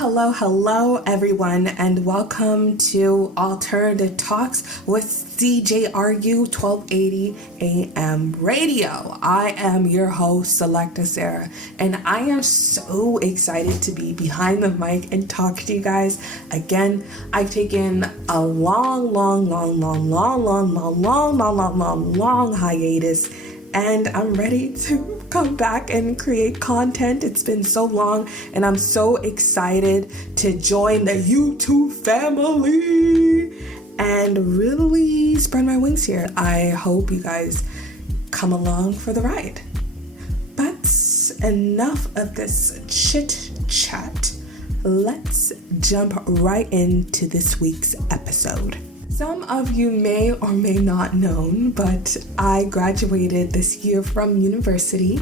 Hello, everyone, and welcome to Alternative Talks with CJRU 1280 AM Radio. I am your host, Selecta Sarah, and I am so excited to be behind the mic and talk to you guys. Again, I've taken a long hiatus, and I'm ready to come back and create content. It's been so long, and I'm so excited to join the YouTube family and really spread my wings here. I hope you guys come along for the ride. But enough of this chit chat. Let's jump right into this week's episode. Some of you may or may not know, but I graduated this year from university,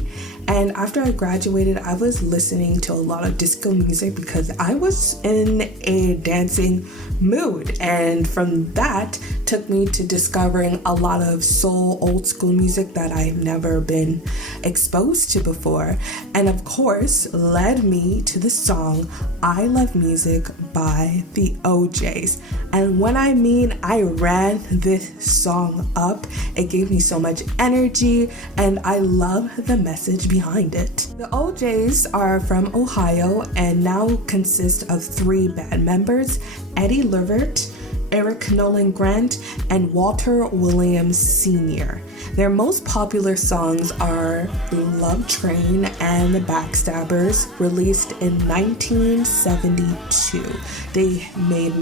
and after I graduated, I was listening to a lot of disco music because I was in a dancing mood, and from that took me to discovering a lot of soul, old school music that I've never been exposed to before, and of course led me to the song I Love Music by the OJs. And when I mean I ran this song up, it gave me so much energy, and I love the message behind it. The OJs are from Ohio and now consist of 3 band members: Eddie Levert, Eric Nolan Grant, and Walter Williams Sr. Their most popular songs are Love Train and The Backstabbers, released in 1972. They made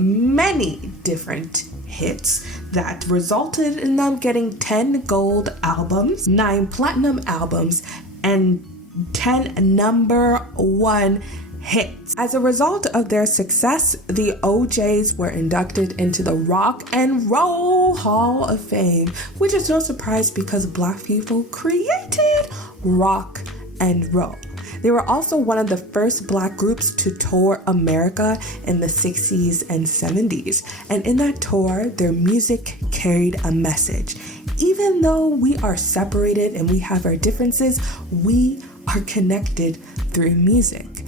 many different hits that resulted in them getting 10 gold albums, 9 platinum albums, and 10 number 1 hits. As a result of their success, the OJs were inducted into the Rock and Roll Hall of Fame, which is no surprise because Black people created rock and roll. They were also one of the first Black groups to tour America in the 60s and 70s. And in that tour, their music carried a message. Even though we are separated and we have our differences, we are connected through music.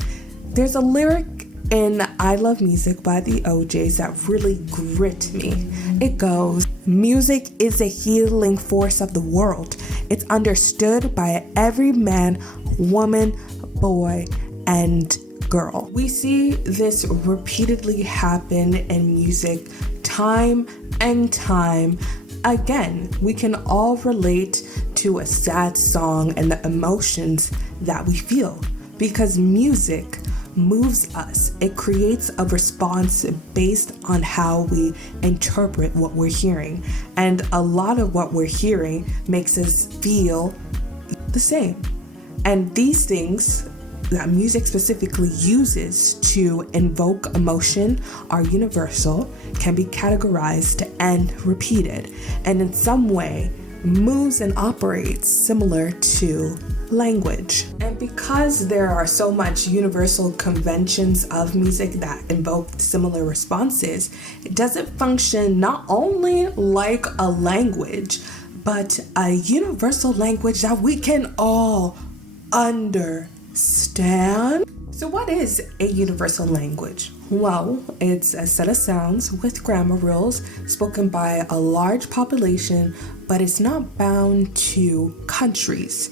There's a lyric in I Love Music by the OJs that really grit me. It goes, "Music is a healing force of the world. It's understood by every man, woman, boy, and girl." We see this repeatedly happen in music time and time again. We can all relate to a sad song and the emotions that we feel because music moves us. It creates a response based on how we interpret what we're hearing. And a lot of what we're hearing makes us feel the same. And these things that music specifically uses to invoke emotion are universal, can be categorized and repeated, and in some way moves and operates similar to language. And because there are so much universal conventions of music that invoke similar responses, it doesn't function not only like a language, but a universal language that we can all understand. So what is a universal language? Well, it's a set of sounds with grammar rules spoken by a large population, but it's not bound to countries.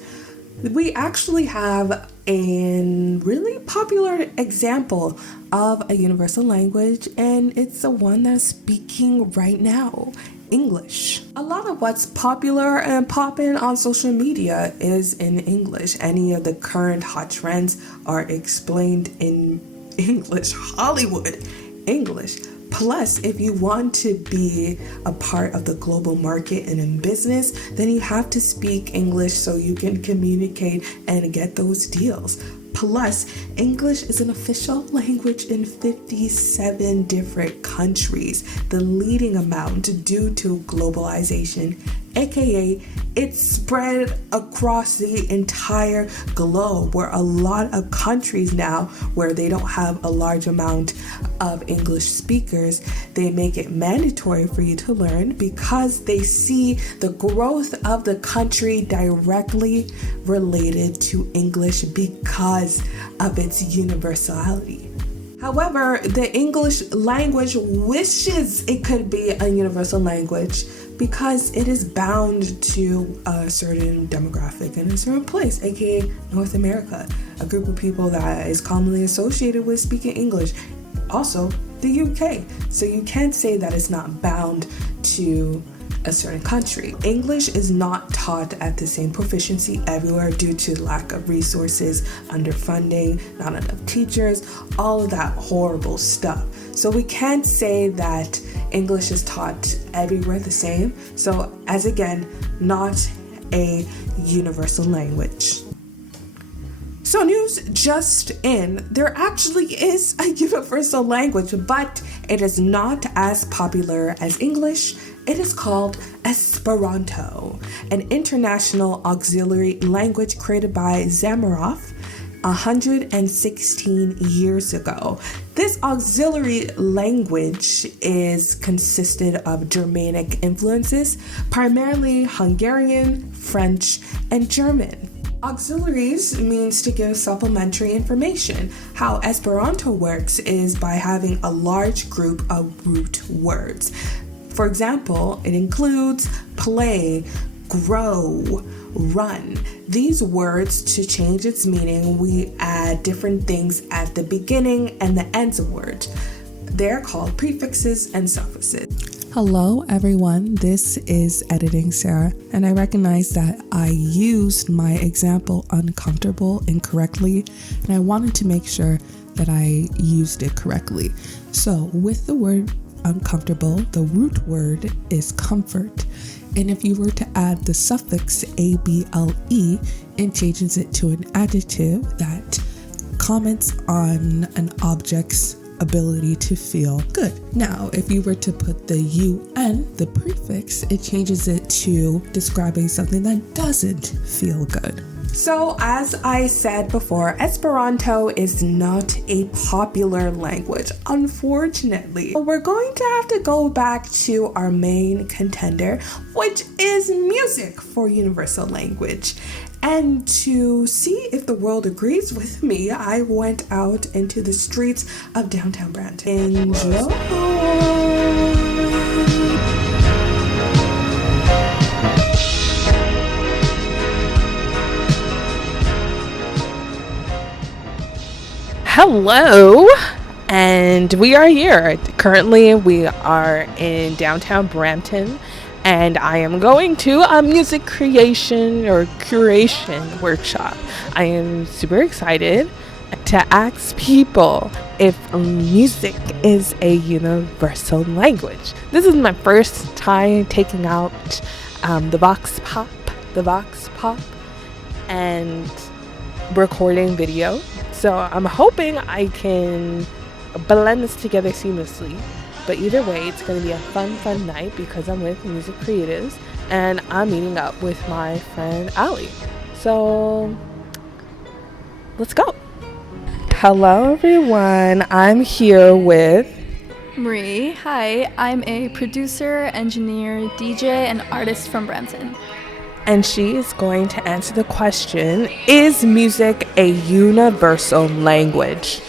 We actually have a really popular example of a universal language, and it's the one that's speaking right now, English. A lot of what's popular and popping on social media is in English. Any of the current hot trends are explained in English, Hollywood English. Plus, if you want to be a part of the global market and in business, then you have to speak English so you can communicate and get those deals. Plus, English is an official language in 57 different countries, the leading amount due to globalization, aka it's spread across the entire globe, where a lot of countries now where they don't have a large amount of English speakers, they make it mandatory for you to learn because they see the growth of the country directly related to English because of its universality. However, the English language wishes it could be a universal language because it is bound to a certain demographic in a certain place, aka North America, a group of people that is commonly associated with speaking English. Also, the UK. So you can't say that it's not bound to a certain country. English is not taught at the same proficiency everywhere due to lack of resources, underfunding, not enough teachers, all of that horrible stuff. So we can't say that English is taught everywhere the same. So as again, not a universal language. So news just in, there actually is a universal language, but it is not as popular as English. It is called Esperanto, an international auxiliary language created by Zamarov 116 years ago. This auxiliary language is consisted of Germanic influences, primarily Hungarian, French, and German. Auxiliaries means to give supplementary information. How Esperanto works is by having a large group of root words. For example, it includes play, grow, run. These words, to change its meaning, we add different things at the beginning and the ends of words. They're called prefixes and suffixes. Hello everyone, this is Editing Sarah, and I recognize that I used my example uncomfortable incorrectly, and I wanted to make sure that I used it correctly. So with the word uncomfortable, the root word is comfort, and if you were to add the suffix able, it changes it to an adjective that comments on an object's ability to feel good. Now, if you were to put the un, the prefix, it changes it to describing something that doesn't feel good. So as I said before, Esperanto is not a popular language, unfortunately. We're going to have to go back to our main contender, which is music for universal language. And to see if the world agrees with me, I went out into the streets of downtown Brampton. Enjoy! Hello, and we are here. Currently, we are in downtown Brampton, and I am going to a music creation or curation workshop. I am super excited to ask people if music is a universal language. This is my first time taking out the Vox Pop, and recording video. So I'm hoping I can blend this together seamlessly. But either way, it's going to be a fun night because I'm with music creatives and I'm meeting up with my friend Ali. So let's go. Hello everyone. I'm here with Marie. Hi, I'm a producer, engineer, DJ, and artist from Brampton. And she is going to answer the question, is music a universal language?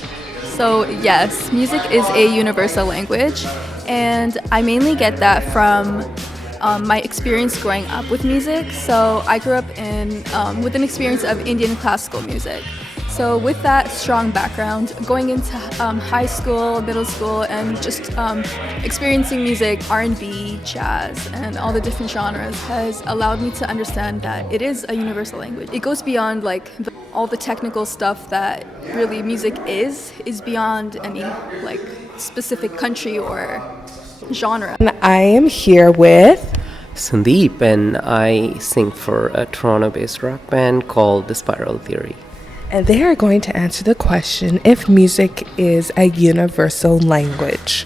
So yes, music is a universal language, and I mainly get that from my experience growing up with music. So I grew up with an experience of Indian classical music. So with that strong background, going into high school, middle school, and just experiencing music, R&B, jazz, and all the different genres has allowed me to understand that it is a universal language. It goes beyond all the technical stuff that really music is beyond any specific country or genre. And I am here with Sandeep, and I sing for a Toronto-based rock band called The Spiral Theory. And they are going to answer the question if music is a universal language.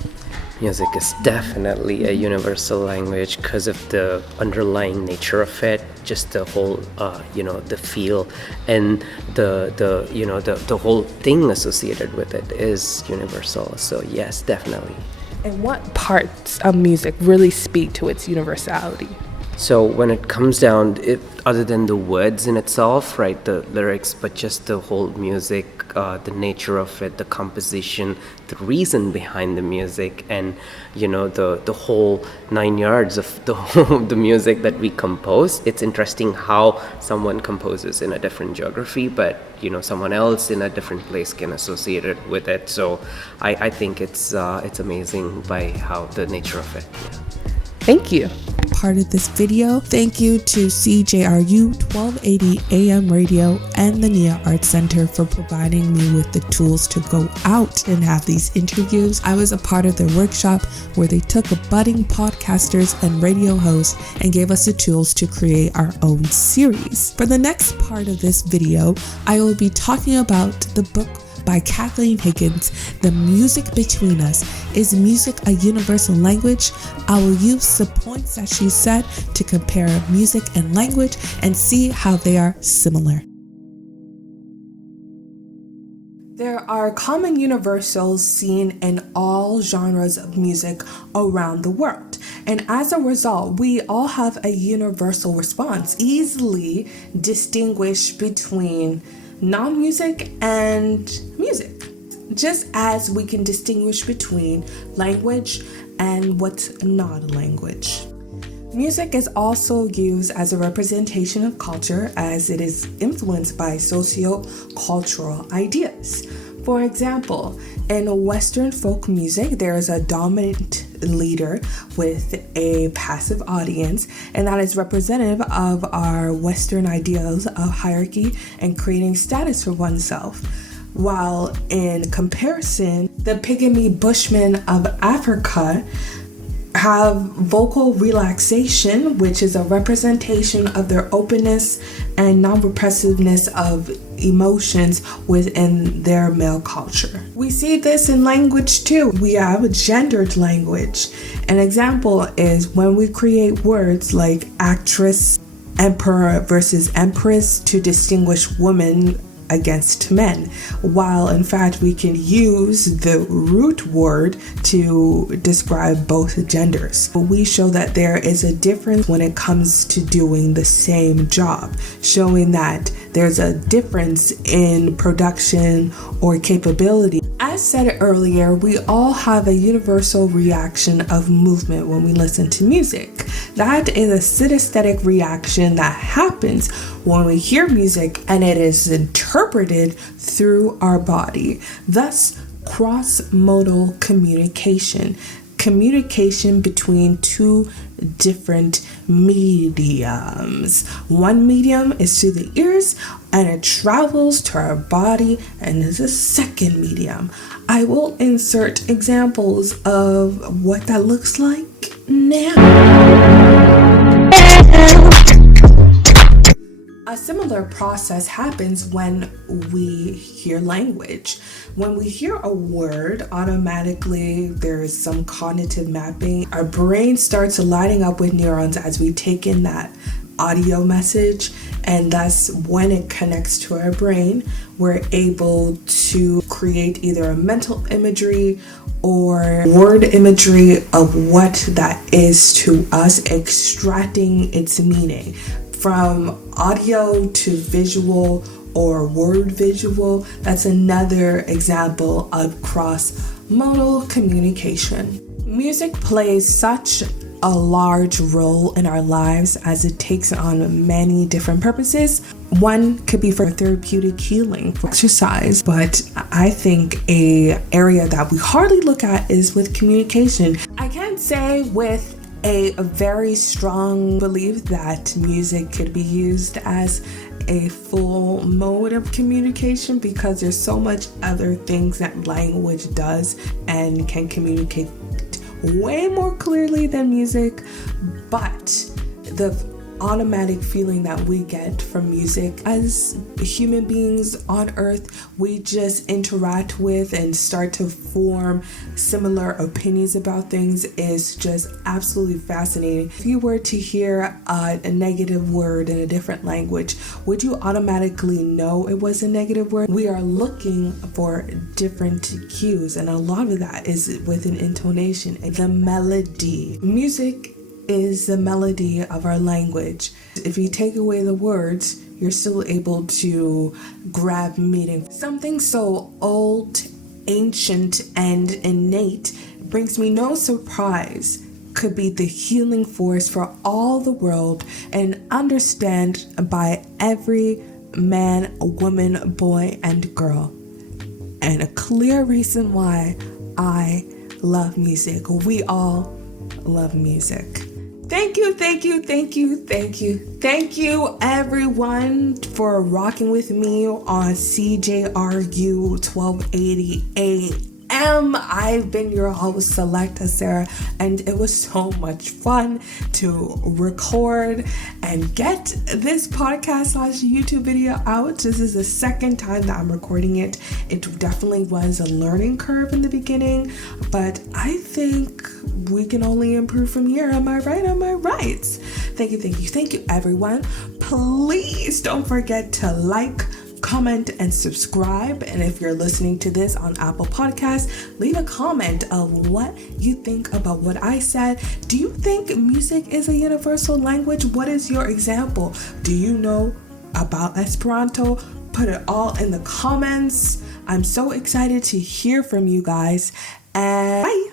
Music is definitely a universal language because of the underlying nature of it, just the whole, the feel and the whole thing associated with it is universal. So yes, definitely. And what parts of music really speak to its universality? So when it comes down, other than the words in itself, right, the lyrics, but just the whole music, the nature of it, the composition, the reason behind the music, and the whole 9 yards of the music that we compose. It's interesting how someone composes in a different geography, but someone else in a different place can associate it with it. So I think it's amazing by how the nature of it. Yeah. Thank you. Part of this video. Thank you to CJRU 1280 AM Radio and the NIA Arts Center for providing me with the tools to go out and have these interviews. I was a part of their workshop where they took budding podcasters and radio hosts and gave us the tools to create our own series. For the next part of this video, I will be talking about the book by Kathleen Higgins, The Music Between Us. Is music a universal language? I will use the points that she said to compare music and language and see how they are similar. There are common universals seen in all genres of music around the world. And as a result, we all have a universal response, easily distinguished between non-music and music, just as we can distinguish between language and what's not a language. Music is also used as a representation of culture, as it is influenced by socio-cultural ideas. For example, in Western folk music, there is a dominant leader with a passive audience, and that is representative of our Western ideals of hierarchy and creating status for oneself. While in comparison, the Pygmy Bushmen of Africa have vocal relaxation, which is a representation of their openness and non-repressiveness of emotions within their male culture. We see this in language too. We have gendered language. An example is when we create words like actress, emperor versus empress to distinguish women against men, while in fact we can use the root word to describe both genders. We show that there is a difference when it comes to doing the same job, showing that there's a difference in production or capability. As said earlier, we all have a universal reaction of movement when we listen to music. That is a synesthetic reaction that happens when we hear music and it is interpreted through our body. Thus, cross-modal communication between two different mediums. One medium is through the ears and it travels to our body, and there's a second medium. I will insert examples of what that looks like now. A similar process happens when we hear language. When we hear a word, automatically there is some cognitive mapping. Our brain starts lighting up with neurons as we take in that audio message, and thus when it connects to our brain, we're able to create either a mental imagery or word imagery of what that is to us, extracting its meaning. From audio to visual or word visual, that's another example of cross-modal communication. Music plays such a large role in our lives as it takes on many different purposes. One could be for therapeutic healing, for exercise, but I think an area that we hardly look at is with communication. I can't say with a very strong belief that music could be used as a full mode of communication, because there's so much other things that language does and can communicate way more clearly than music. But the automatic feeling that we get from music as human beings on earth, we just interact with and start to form similar opinions about things, is just absolutely fascinating. If you were to hear a negative word in a different language, would you automatically know it was a negative word? We are looking for different cues, and a lot of that is with an intonation and the melody. Music is the melody of our language. If you take away the words, you're still able to grab meaning. Something so old, ancient, and innate brings me no surprise could be the healing force for all the world and understand by every man, woman, boy, and girl. And a clear reason why I love music. We all love music. Thank you everyone for rocking with me on CJRU 1280 AM. I've been your host, Selecta Sarah, and it was so much fun to record and get this podcast / YouTube video out. This is the second time that I'm recording it. It definitely was a learning curve in the beginning, but I think we can only improve from here. Am I right? Thank you everyone. Please don't forget to like, comment, and subscribe. And if you're listening to this on Apple Podcasts, leave a comment of what you think about what I said. Do you think music is a universal language? What is your example? Do you know about Esperanto? Put it all in the comments. I'm so excited to hear from you guys. And bye.